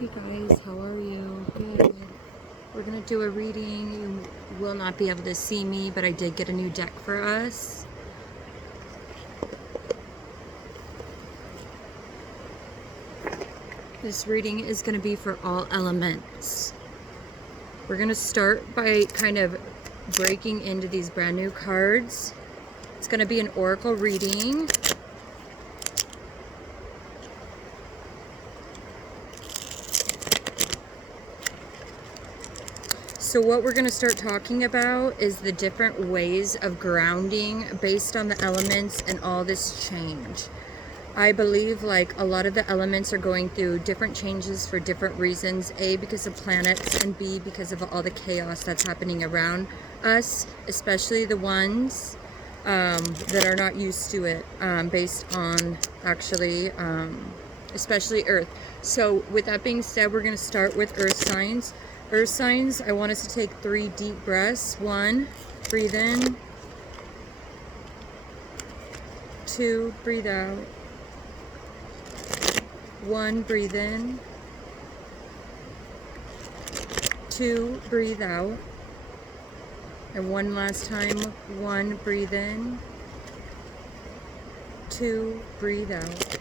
Hey guys, how are you? Good. We're gonna do a reading. You will not be able to see me, but I did get a new deck for us. This reading is gonna be for all elements. We're gonna start by kind of breaking into these brand new cards. It's gonna be an oracle reading. So what we're going to start talking about is the different ways of grounding based on the elements and all this change. I believe like a lot of the elements are going through different changes for different reasons. A, because of planets, and B, because of all the chaos that's happening around us, especially the ones that are not used to it, based on actually, especially Earth. So with that being said, we're going to start with Earth signs. Earth signs, I want us to take 3 deep breaths. 1, breathe in. 2, breathe out. 1, breathe in. 2, breathe out. And one last time. 1, breathe in. 2, breathe out.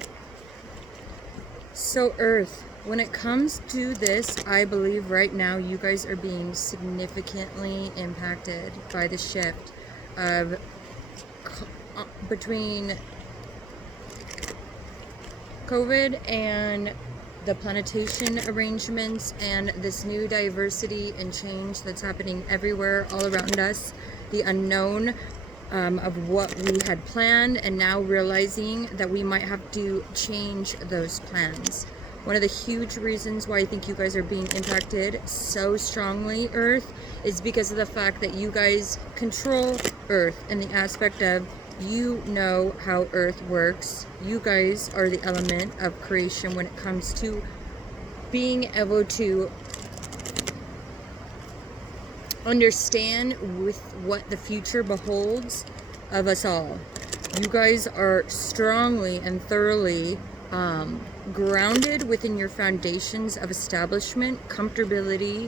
So Earth, when it comes to this, I believe right now you guys are being significantly impacted by the shift of between COVID and the planetation arrangements and this new diversity and change that's happening everywhere all around us, the unknown of what we had planned, and now realizing that we might have to change those plans. One of the huge reasons why I think you guys are being impacted so strongly, Earth, is because of the fact that you guys control Earth and the aspect of you know how Earth works. You guys are the element of creation when it comes to being able to understand with what the future beholds of us all. You guys are strongly and thoroughly grounded within your foundations of establishment, comfortability,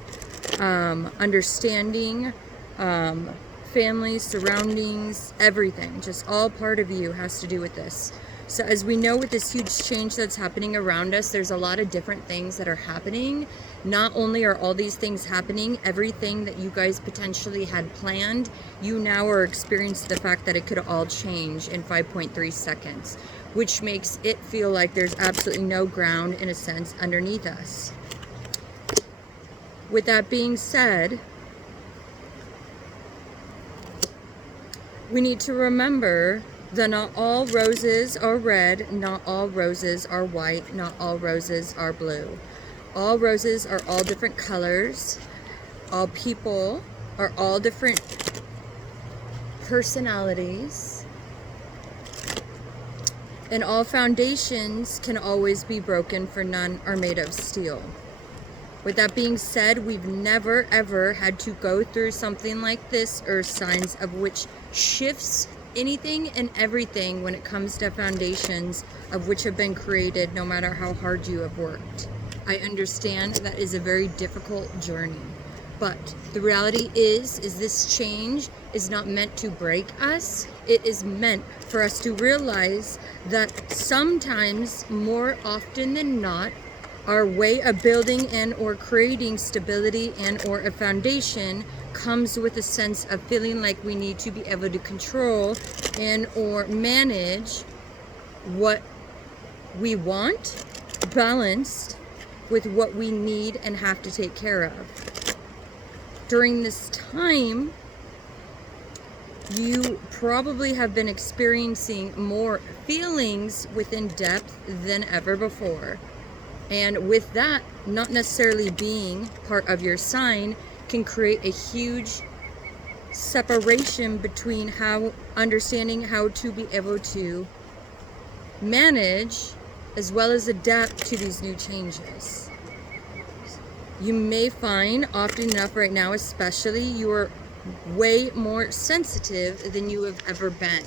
understanding, family, surroundings, everything. Just all part of you has to do with this. So as we know, with this huge change that's happening around us, there's a lot of different things that are happening. Not only are all these things happening, everything that you guys potentially had planned, you now are experiencing the fact that it could all change in 5.3 seconds, which makes it feel like there's absolutely no ground, in a sense, underneath us. With that being said, we need to remember that not all roses are red, not all roses are white, not all roses are blue. All roses are all different colors. All people are all different personalities. And all foundations can always be broken, for none are made of steel. With that being said, we've never ever had to go through something like this, Earth signs, of which shifts anything and everything when it comes to foundations of which have been created, no matter how hard you have worked. I understand that is a very difficult journey, but the reality is this change is not meant to break us. It is meant for us to realize that sometimes, more often than not, our way of building and or creating stability and or a foundation comes with a sense of feeling like we need to be able to control and or manage what we want, balanced with what we need and have to take care of. During this time, you probably have been experiencing more feelings within depth than ever before. And with that not necessarily being part of your sign, can create a huge separation between how understanding how to be able to manage as well as adapt to these new changes. You may find often enough right now, especially, you are way more sensitive than you have ever been.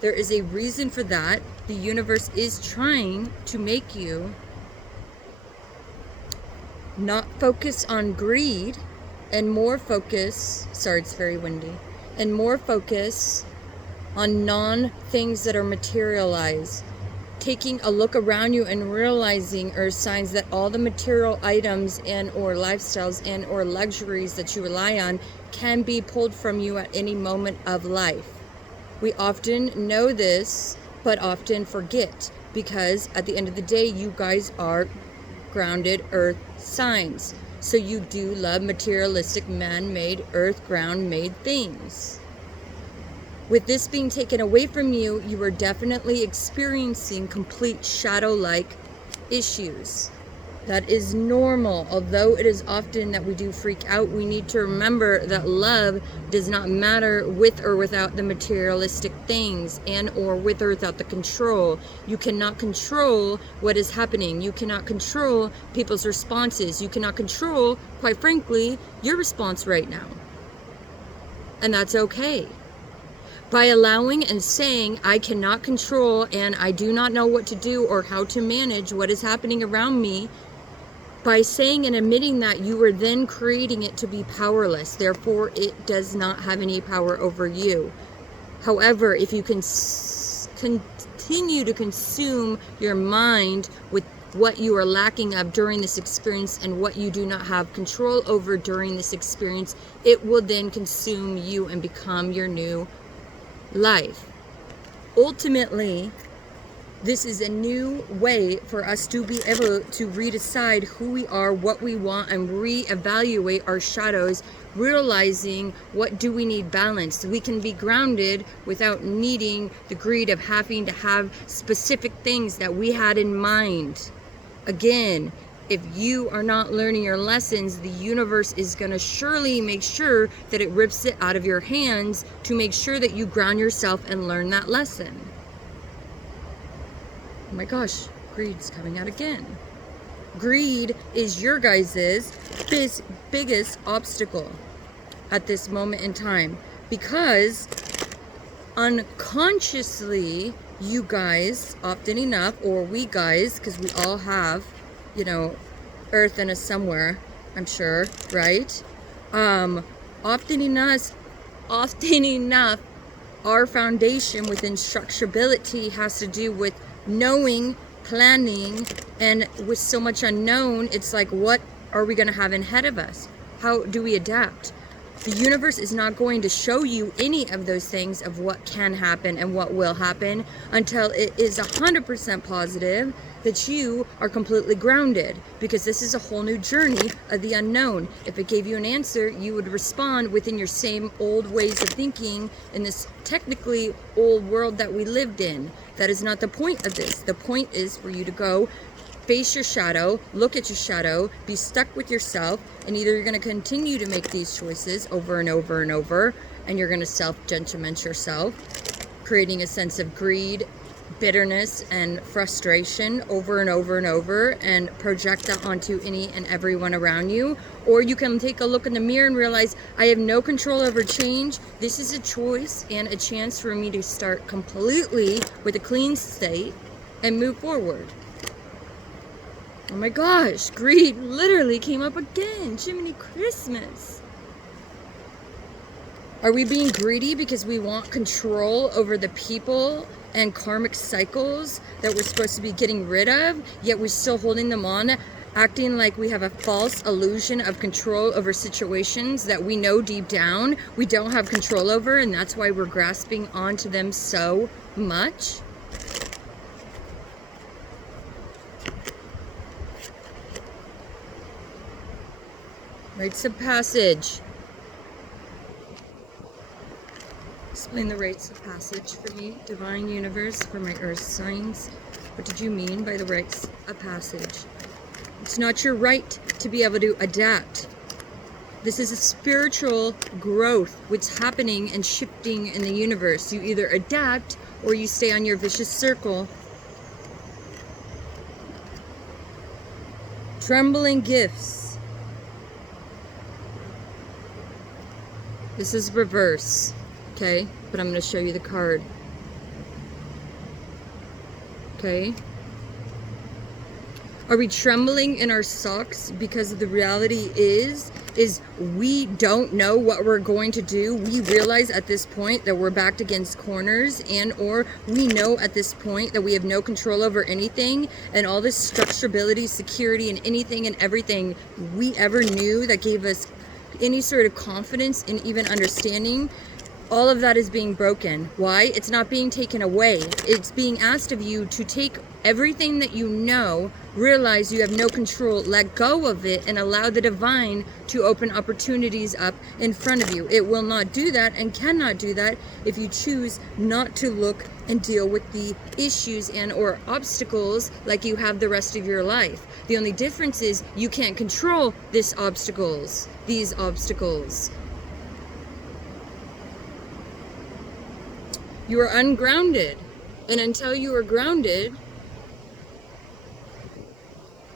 There is a reason for that. The universe is trying to make you not focus on greed, and more focus, sorry, it's very windy, and more focus on non-things that are materialized. Taking a look around you and realizing earth signs that all the material items and or lifestyles and or luxuries that you rely on can be pulled from you at any moment of life. We often know this, but often forget, because at the end of the day, you guys are grounded earth signs. So you do love materialistic, man-made, earth ground-made things. With this being taken away from you, you are definitely experiencing complete shadow-like issues. That is normal. Although it is often that we do freak out, we need to remember that love does not matter with or without the materialistic things, and or with or without the control. You cannot control what is happening. You cannot control people's responses. You cannot control, quite frankly, your response right now. And that's okay. By allowing and saying, I cannot control and I do not know what to do or how to manage what is happening around me, by saying and admitting that, you are then creating it to be powerless. Therefore, it does not have any power over you. However, if you can continue to consume your mind with what you are lacking of during this experience and what you do not have control over during this experience, it will then consume you and become your new life. Ultimately, this is a new way for us to be able to redecide who we are, what we want, and reevaluate our shadows, realizing what do we need balanced. We can be grounded without needing the greed of having to have specific things that we had in mind. Again, if you are not learning your lessons, the universe is going to surely make sure that it rips it out of your hands to make sure that you ground yourself and learn that lesson. Oh my gosh, greed's coming out again. Greed is your guys' biggest obstacle at this moment in time, because unconsciously, you guys, often enough, or we guys, because we all have, you know, earth in us somewhere, I'm sure, right? Often enough, our foundation within structurability has to do with knowing, planning, and with so much unknown, it's like, what are we going to have ahead of us? How do we adapt? The universe is not going to show you any of those things of what can happen and what will happen until it is 100% positive that you are completely grounded, because this is a whole new journey of the unknown. If it gave you an answer, you would respond within your same old ways of thinking in this technically old world that we lived in. That is not the point of this. The point is for you to go face your shadow, look at your shadow, be stuck with yourself, and either you're going to continue to make these choices over and over and over, and you're going to self-judgment yourself, creating a sense of greed, bitterness, and frustration over and over and over, and project that onto any and everyone around you. Or you can take a look in the mirror and realize, I have no control over change. This is a choice and a chance for me to start completely with a clean state and move forward. Oh my gosh, greed literally came up again. Jiminy Christmas. Are we being greedy because we want control over the people and karmic cycles that we're supposed to be getting rid of, yet we're still holding them on, acting like we have a false illusion of control over situations that we know deep down we don't have control over, and that's why we're grasping onto them so much? Rites of passage. Explain the rites of passage for me, divine universe, for my earth signs. What did you mean by the rites of passage? It's not your right to be able to adapt. This is a spiritual growth, what's happening and shifting in the universe. You either adapt or you stay on your vicious circle. Trembling gifts. This is reverse, okay? But I'm going to show you the card. Okay? Are we trembling in our socks because the reality is we don't know what we're going to do? We realize at this point that we're backed against corners, and or we know at this point that we have no control over anything, and all this structurability, security, and anything and everything we ever knew that gave us any sort of confidence and even understanding, all of that is being broken. Why? It's not being taken away. It's being asked of you to take everything that you know, realize you have no control, let go of it, and allow the divine to open opportunities up in front of you. It will not do that and cannot do that if you choose not to look and deal with the issues and or obstacles like you have the rest of your life. The only difference is you can't control these obstacles. You are ungrounded, and until you are grounded,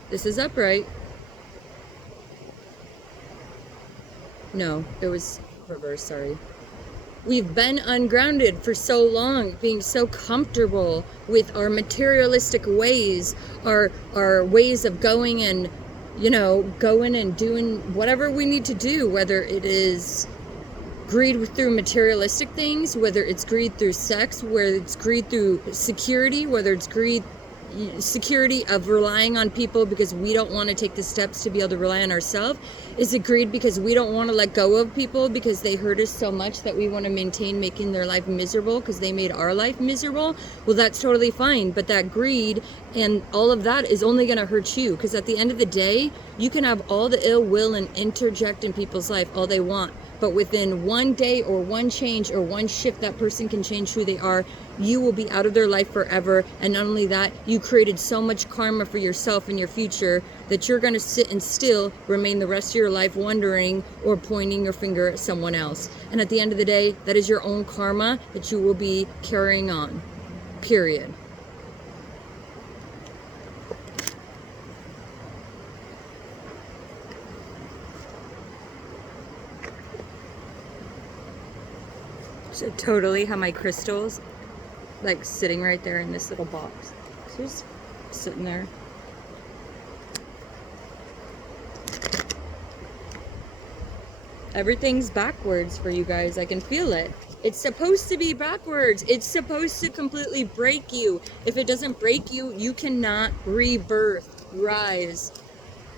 this is upright. No, it was reverse, sorry. We've been ungrounded for so long, being so comfortable with our materialistic ways, our ways of going and, going and doing whatever we need to do, whether it is greed through materialistic things, whether it's greed through sex, whether it's greed through security, whether it's security of relying on people because we don't want to take the steps to be able to rely on ourselves. Is it greed because we don't want to let go of people because they hurt us so much that we want to maintain making their life miserable because they made our life miserable? Well, that's totally fine, but that greed and all of that is only going to hurt you, because at the end of the day, you can have all the ill will and interject in people's life all they want, but within one day or one change or one shift, that person can change who they are. You will be out of their life forever. And not only that, you created so much karma for yourself in your future that you're going to sit and still remain the rest of your life wondering or pointing your finger at someone else. And at the end of the day, that is your own karma that you will be carrying on. Period. So totally how my crystals, like sitting right there in this little box. So just sitting there. Everything's backwards for you guys. I can feel it. It's supposed to be backwards. It's supposed to completely break you. If it doesn't break you, you cannot rebirth, rise,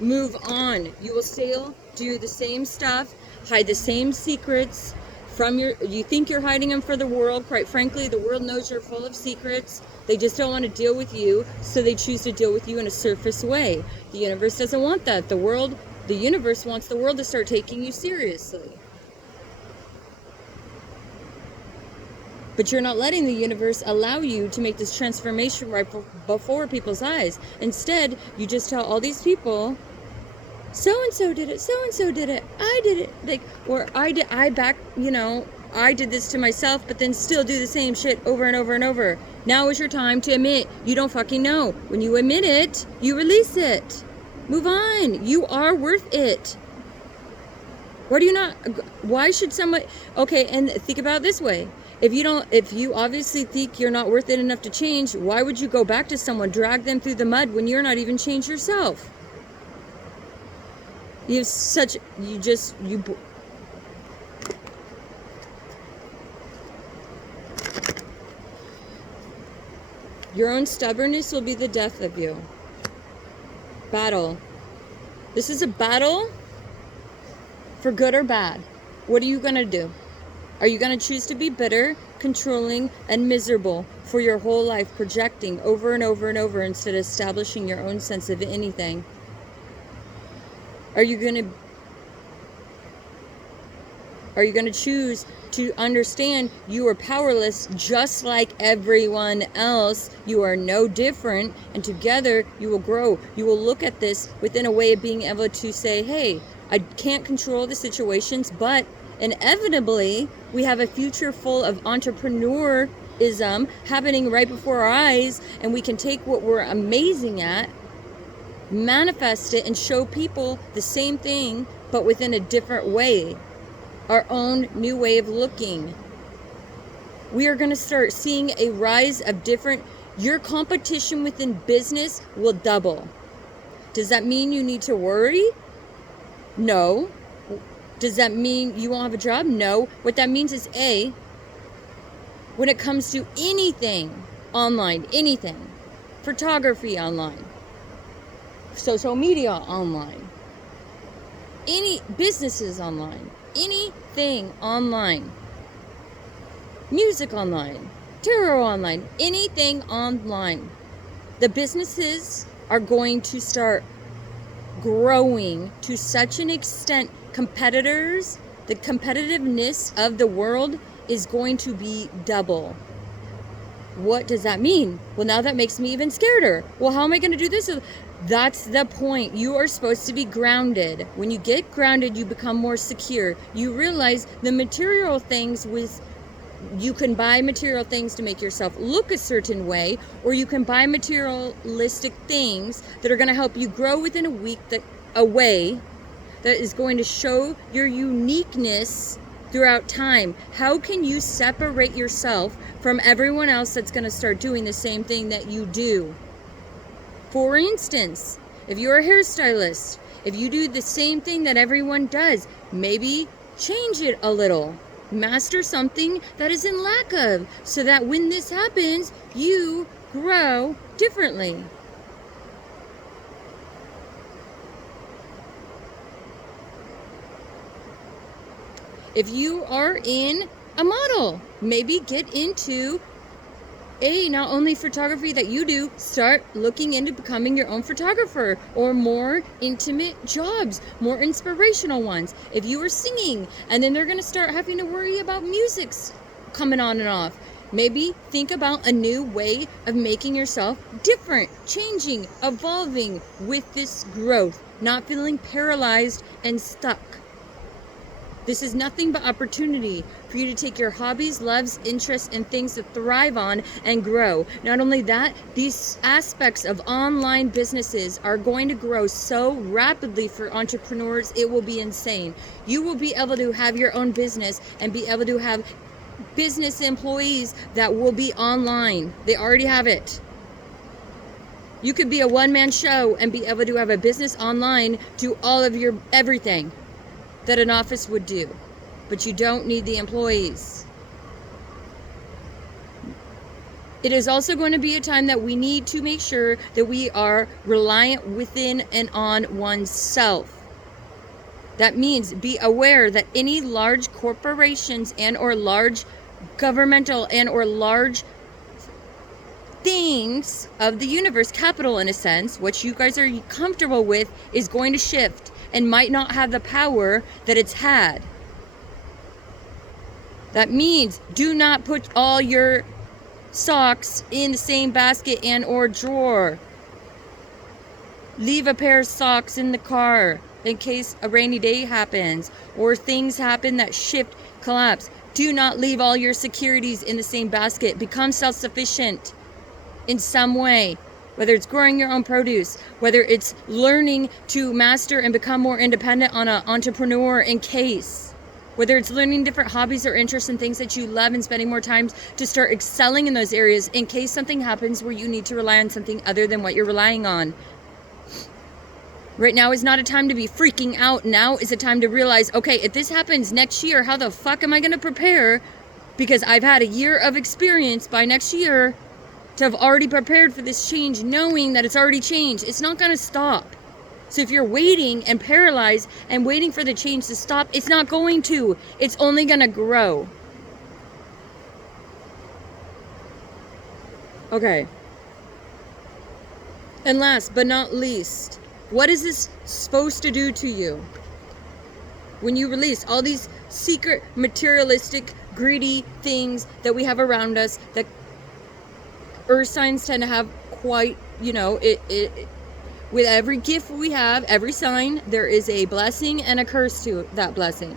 move on. You will still do the same stuff, hide the same secrets. You think you're hiding them for the world. Quite frankly, the world knows you're full of secrets. They just don't want to deal with you, so they choose to deal with you in a surface way. The universe doesn't want that. The universe wants the world to start taking you seriously. But you're not letting the universe allow you to make this transformation right before people's eyes. Instead, you just tell all these people, so-and-so did it, so-and-so did it, I did it, I did this to myself, but then still do the same shit over and over and over. Now is your time to admit you don't fucking know. When you admit it, you release it. Move on. You are worth it. Why should somebody, okay, and think about it this way. If you obviously think you're not worth it enough to change, why would you go back to someone, drag them through the mud when you're not even changed yourself? Your own stubbornness will be the death of you. Battle. This is a battle for good or bad. What are you going to do? Are you going to choose to be bitter, controlling, and miserable for your whole life, projecting over and over and over instead of establishing your own sense of anything? Are you going to choose to understand you are powerless just like everyone else? You are no different, and together you will grow. You will look at this within a way of being able to say, hey, I can't control the situations, but inevitably we have a future full of entrepreneurism happening right before our eyes, and we can take what we're amazing at, manifest it, and show people the same thing but within a different way, our own new way of looking. We are going to start seeing a rise of your competition within business will double. Does that mean you need to worry? No. Does that mean you won't have a job? No. What that means is when it comes to anything online, anything, photography online, social media online, any businesses online, anything online, music online, tarot online, anything online, the businesses are going to start growing to such an extent. Competitors, the competitiveness of the world is going to be double. What does that mean? Well, now that makes me even scareder. Well, how am I going to do this? That's the point. You are supposed to be grounded. When you get grounded, you become more secure. You realize the material things you can buy material things to make yourself look a certain way, or you can buy materialistic things that are going to help you grow within a way that is going to show your uniqueness throughout time. How can you separate yourself from everyone else that's going to start doing the same thing that you do? For instance, if you're a hairstylist, if you do the same thing that everyone does, maybe change it a little. Master something that is in lack of, so that when this happens, you grow differently. If you are in a model, maybe get into not only photography that you do, start looking into becoming your own photographer, or more intimate jobs, more inspirational ones. If you are singing and then they're going to start having to worry about music's coming on and off, maybe think about a new way of making yourself different, changing, evolving with this growth, not feeling paralyzed and stuck. This is nothing but opportunity for you to take your hobbies, loves, interests, and things to thrive on and grow. Not only that, these aspects of online businesses are going to grow so rapidly for entrepreneurs, it will be insane. You will be able to have your own business and be able to have business employees that will be online. They already have it. You could be a one-man show and be able to have a business online, do all of your everything that an office would do, but you don't need the employees. It is also going to be a time that we need to make sure that we are reliant within and on oneself. That means be aware that any large corporations and or large governmental and or large things of the universe, capital in a sense, what you guys are comfortable with, is going to shift and might not have the power that it's had. That means do not put all your socks in the same basket and or drawer. Leave a pair of socks in the car in case a rainy day happens or things happen that shift, collapse. Do not leave all your securities in the same basket. Become self-sufficient in some way. Whether it's growing your own produce, whether it's learning to master and become more independent on an entrepreneur in case, whether it's learning different hobbies or interests and things that you love and spending more time to start excelling in those areas in case something happens where you need to rely on something other than what you're relying on. Right now is not a time to be freaking out. Now is a time to realize, okay, if this happens next year, how the fuck am I going to prepare? Because I've had a year of experience by next year to have already prepared for this change, knowing that it's already changed. It's not going to stop. So if you're waiting and paralyzed and waiting for the change to stop, it's not going to. It's only going to grow. Okay. And last but not least, what is this supposed to do to you? When you release all these secret, materialistic, greedy things that we have around us, that earth signs tend to have quite, with every gift we have, every sign, there is a blessing and a curse to that blessing.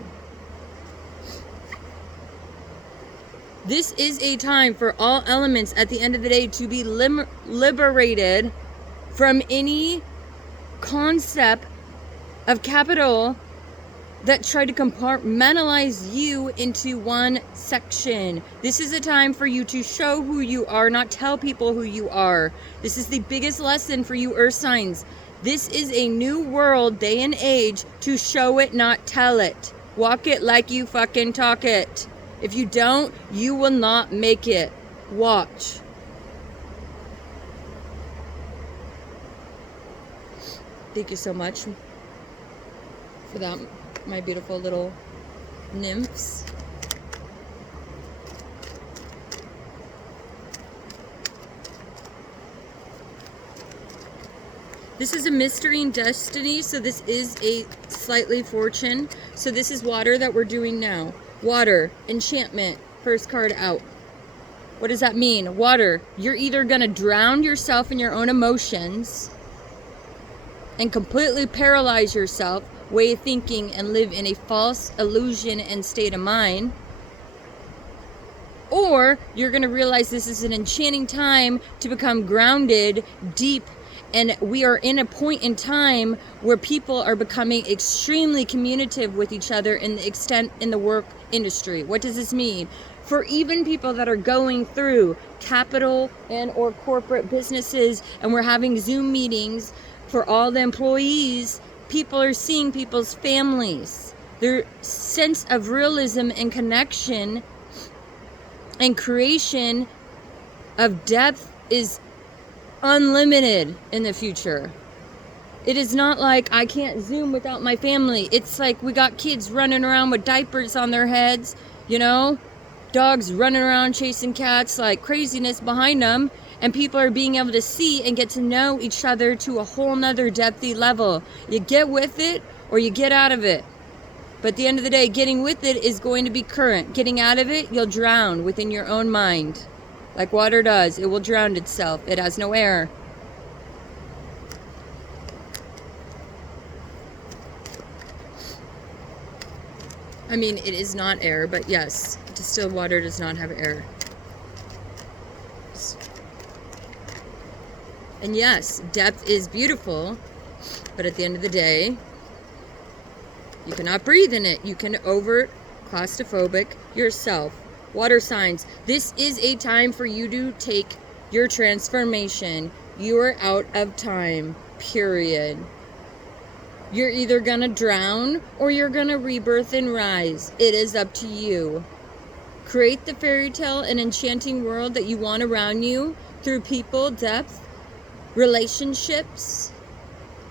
This is a time for all elements at the end of the day to be liberated from any concept of capital that try to compartmentalize you into one section. This is a time for you to show who you are, not tell people who you are. This is the biggest lesson for you earth signs. This is a new world, day and age, to show it, not tell it. Walk it like you fucking talk it. If you don't, you will not make it. Watch. Thank you so much for that, my beautiful little nymphs. This is a mystery and destiny, so this is a slightly fortune. So this is water that we're doing now. Water, enchantment, first card out. What does that mean? Water, you're either gonna drown yourself in your own emotions and completely paralyze yourself, way of thinking, and live in a false illusion and state of mind. Or you're gonna realize this is an enchanting time to become grounded, deep, and we are in a point in time where people are becoming extremely communicative with each other in the extent in the work industry. What does this mean? For even people that are going through capital and or corporate businesses, and we're having Zoom meetings for all the employees, people are seeing people's families. Their sense of realism and connection and creation of depth is unlimited in the future. It is not like I can't Zoom without my family. It's like we got kids running around with diapers on their heads, you know, dogs running around chasing cats like craziness behind them, and people are being able to see and get to know each other to a whole nother depthy level. You get with it or you get out of it. But at the end of the day, getting with it is going to be current. Getting out of it, you'll drown within your own mind. Like water does, it will drown itself. It has no air. I mean, it is not air, but yes, distilled water does not have air. And yes, depth is beautiful, but at the end of the day, you cannot breathe in it. You can claustrophobic yourself. Water signs, this is a time for you to take your transformation. You are out of time, period. You're either gonna drown or you're gonna rebirth and rise. It is up to you. Create the fairy tale and enchanting world that you want around you through people, depth, relationships,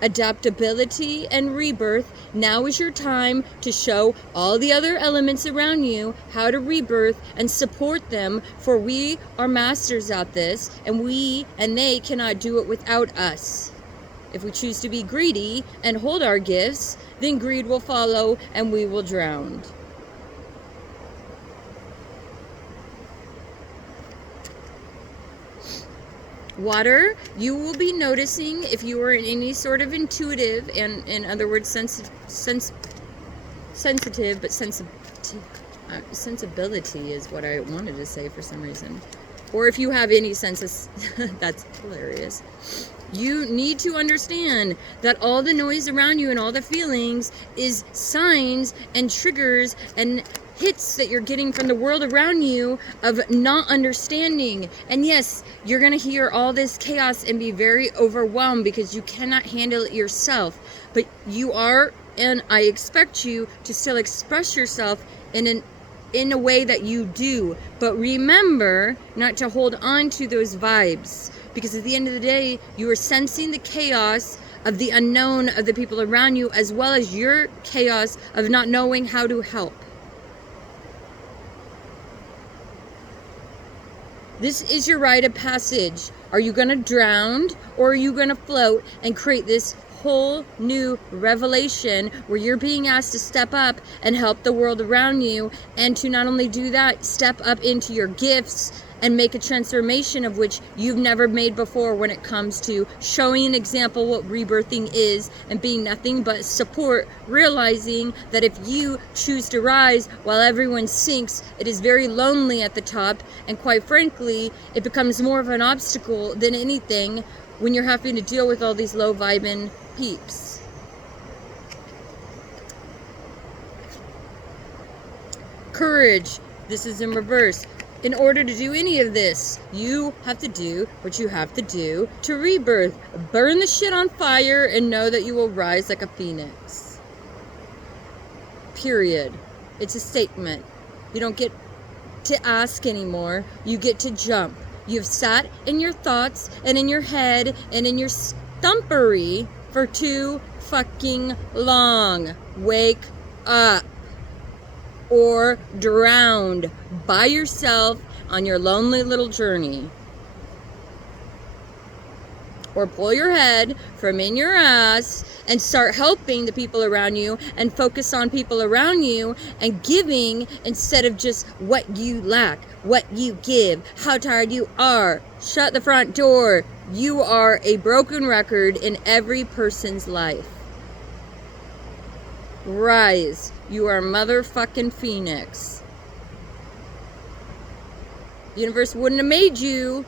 adaptability, and rebirth. Now is your time to show all the other elements around you how to rebirth and support them, for we are masters at this, and we and they cannot do it without us. If we choose to be greedy and hold our gifts, then greed will follow and we will drown. Water, you will be noticing if you are in any sort of intuitive and, in other words, sensitive, but sensibility is what I wanted to say for some reason. Or if you have any senses, that's hilarious. You need to understand that all the noise around you and all the feelings is signs and triggers and hits that you're getting from the world around you of not understanding. And yes, you're going to hear all this chaos and be very overwhelmed because you cannot handle it yourself. But you are, and I expect you to still express yourself in a way that you do. But remember not to hold on to those vibes, because at the end of the day, you are sensing the chaos of the unknown of the people around you, as well as your chaos of not knowing how to help. This is your rite of passage. Are you going to drown, or are you going to float and create this whole new revelation where you're being asked to step up and help the world around you, and to not only do that, step up into your gifts and make a transformation of which you've never made before when it comes to showing an example what rebirthing is and being nothing but support, realizing that if you choose to rise while everyone sinks, it is very lonely at the top, and quite frankly, it becomes more of an obstacle than anything when you're having to deal with all these low vibing peeps. Courage, this is in reverse. In order to do any of this, you have to do what you have to do to rebirth. Burn the shit on fire and know that you will rise like a phoenix. Period. It's a statement. You don't get to ask anymore. You get to jump. You've sat in your thoughts and in your head and in your stumpery for too fucking long. Wake up. Or drowned by yourself on your lonely little journey. Or pull your head from in your ass and start helping the people around you and focus on people around you and giving instead of just what you lack, what you give, how tired you are. Shut the front door. You are a broken record in every person's life. Rise. You are a motherfucking phoenix. The universe wouldn't have made you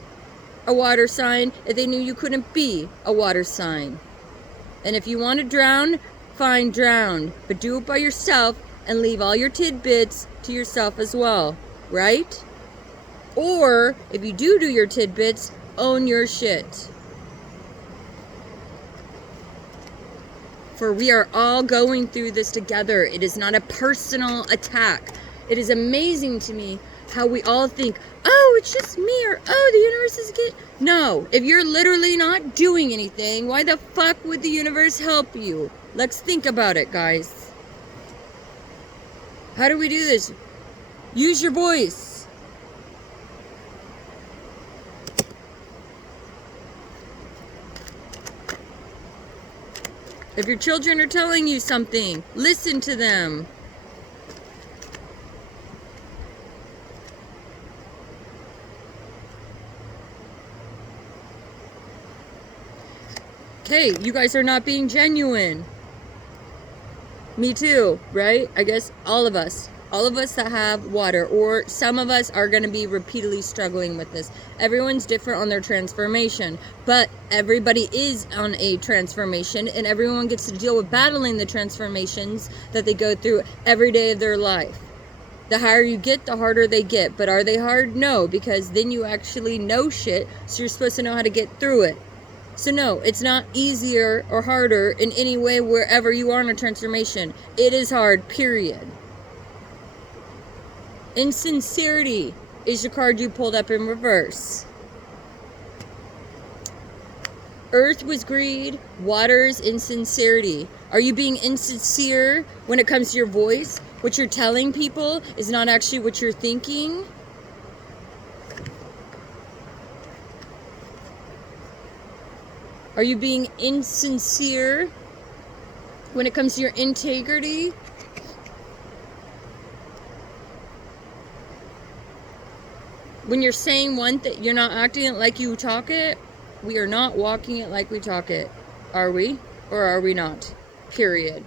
a water sign if they knew you couldn't be a water sign. And if you want to drown, fine, drown. But do it by yourself and leave all your tidbits to yourself as well. Right? Or, if you do your tidbits, own your shit. For we are all going through this together. It is not a personal attack. It is amazing to me how we all think, oh, it's just me, or oh, the universe is getting... No, if you're literally not doing anything, why the fuck would the universe help you? Let's think about it, guys. How do we do this? Use your voice. If your children are telling you something, listen to them. Okay, you guys are not being genuine. Me too, right? I guess all of us that have water, or some of us are going to be repeatedly struggling with this. Everyone's different on their transformation, but everybody is on a transformation, and everyone gets to deal with battling the transformations that they go through every day of their life. The higher you get, the harder they get. But are they hard? No, because then you actually know shit, so you're supposed to know how to get through it. So no, it's not easier or harder in any way wherever you are in a transformation. It is hard, period. Insincerity is the card you pulled up in reverse. Earth was greed, water's insincerity. Are you being insincere when it comes to your voice? What you're telling people is not actually what you're thinking? Are you being insincere when it comes to your integrity? When you're saying one thing, you're not acting it like you talk it. We are not walking it like we talk it. Are we? Or are we not? Period.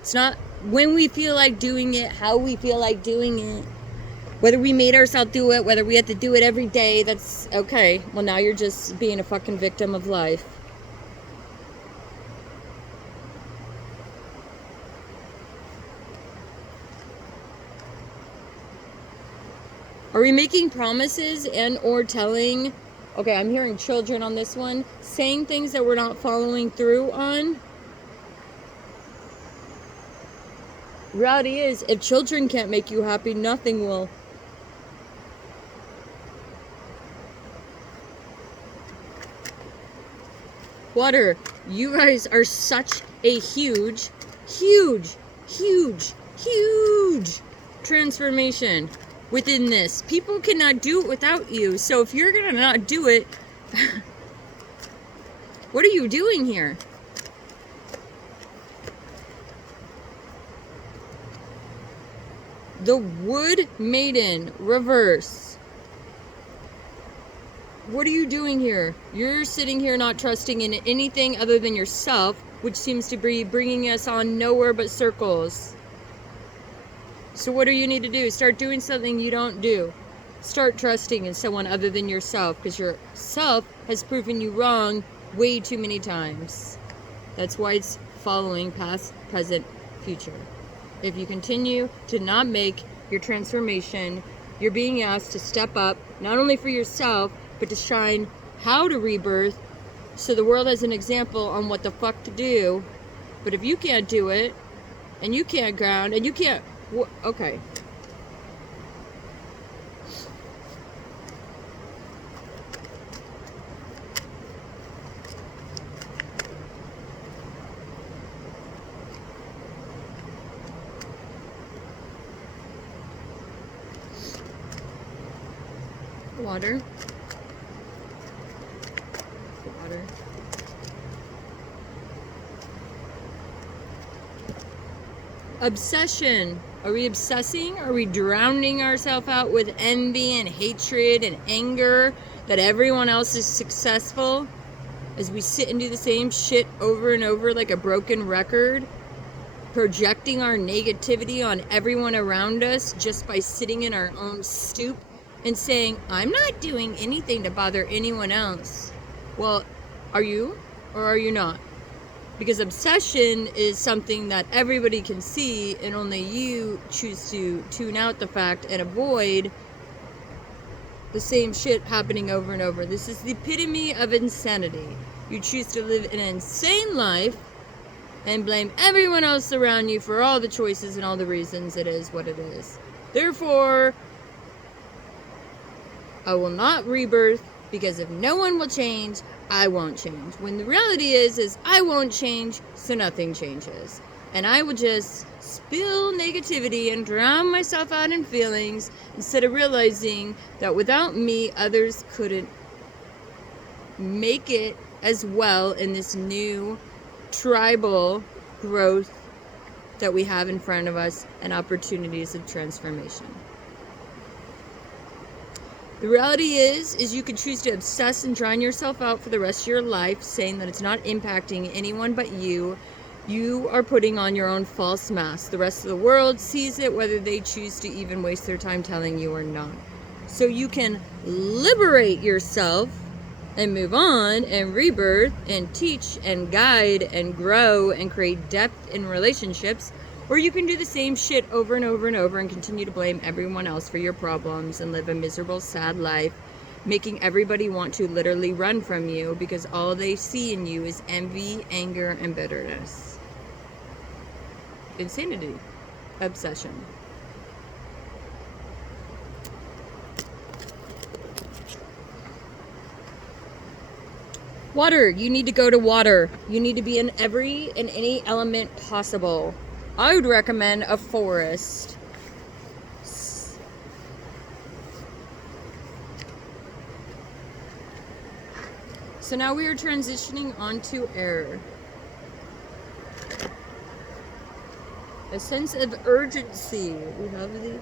It's not when we feel like doing it, how we feel like doing it. Whether we made ourselves do it, whether we have to do it every day, that's okay. Well, now you're just being a fucking victim of life. Are we making promises and or telling, okay, I'm hearing children on this one, saying things that we're not following through on? Reality is, if children can't make you happy, nothing will. Water, you guys are such a huge transformation within this. People cannot do it without you. So if you're gonna not do it, what are you doing here? The Wood Maiden, reverse. What are you doing here? You're sitting here not trusting in anything other than yourself, which seems to be bringing us on nowhere but circles. So what do you need to do? Start doing something you don't do. Start trusting in someone other than yourself, because yourself has proven you wrong way too many times. That's why it's following past, present, future. If you continue to not make your transformation, you're being asked to step up, not only for yourself, but to shine how to rebirth, so the world has an example on what the fuck to do. But if you can't do it, and you can't ground, and you can't, okay. Water. Water. Obsession. Are we obsessing? Are we drowning ourselves out with envy and hatred and anger that everyone else is successful as we sit and do the same shit over and over like a broken record? Projecting our negativity on everyone around us just by sitting in our own stoop and saying, I'm not doing anything to bother anyone else. Well, are you or are you not? Because obsession is something that everybody can see, and only you choose to tune out the fact and avoid the same shit happening over and over. This is the epitome of insanity. You choose to live an insane life and blame everyone else around you for all the choices and all the reasons it is what it is. Therefore, I will not rebirth, because if no one will change, I won't change. When the reality is I won't change, so nothing changes. And I will just spill negativity and drown myself out in feelings instead of realizing that without me, others couldn't make it as well in this new tribal growth that we have in front of us and opportunities of transformation. The reality is you can choose to obsess and drown yourself out for the rest of your life, saying that it's not impacting anyone but you. You are putting on your own false mask. The rest of the world sees it, whether they choose to even waste their time telling you or not. So you can liberate yourself and move on and rebirth and teach and guide and grow and create depth in relationships. Or you can do the same shit over and over and over and continue to blame everyone else for your problems and live a miserable, sad life, making everybody want to literally run from you because all they see in you is envy, anger, and bitterness. Insanity. Obsession. Water. You need to go to water. You need to be in any element possible. I would recommend a forest. So now we are transitioning onto air. A sense of urgency. We have the...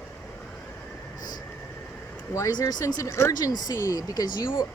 Why is there a sense of urgency? Because you